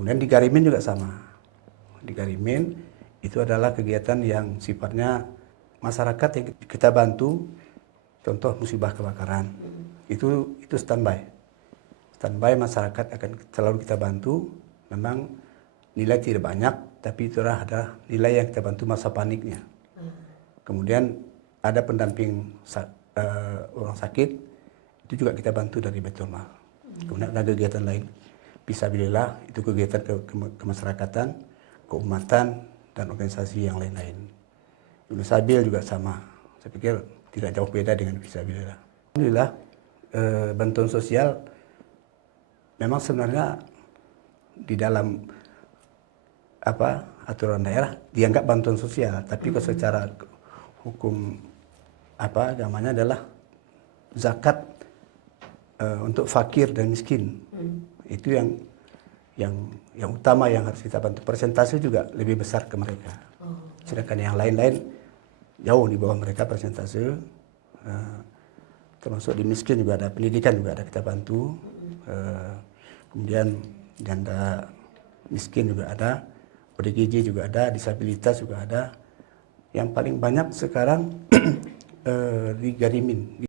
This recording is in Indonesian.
Kemudian di Garimin juga sama. Di Garimin itu adalah kegiatan yang sifatnya masyarakat yang kita bantu, contoh musibah kebakaran. Itu standby. Standby masyarakat akan selalu kita bantu. Memang nilai tidak banyak, tapi itu ada nilai yang kita bantu masa paniknya. Kemudian ada pendamping orang sakit, itu juga kita bantu dari Baitulmal. Kemudian ada kegiatan lain, fisabilillah, itu kegiatan kemasyarakatan, keumatan, dan organisasi yang lain-lain. Sabil juga sama, saya pikir tidak jauh beda dengan fisabilillah. Alhamdulillah, bantuan sosial memang sebenarnya di dalam aturan daerah dianggap bantuan sosial, tapi kalau secara hukum agamanya adalah zakat untuk fakir dan miskin. Itu yang utama yang harus kita bantu. Persentase juga lebih besar ke mereka. Sedangkan yang lain-lain jauh di bawah mereka persentase. Termasuk di miskin juga ada, pendidikan juga ada kita bantu. Kemudian janda miskin juga ada, ODGJ juga ada, disabilitas juga ada. Yang paling banyak sekarang di Garimin.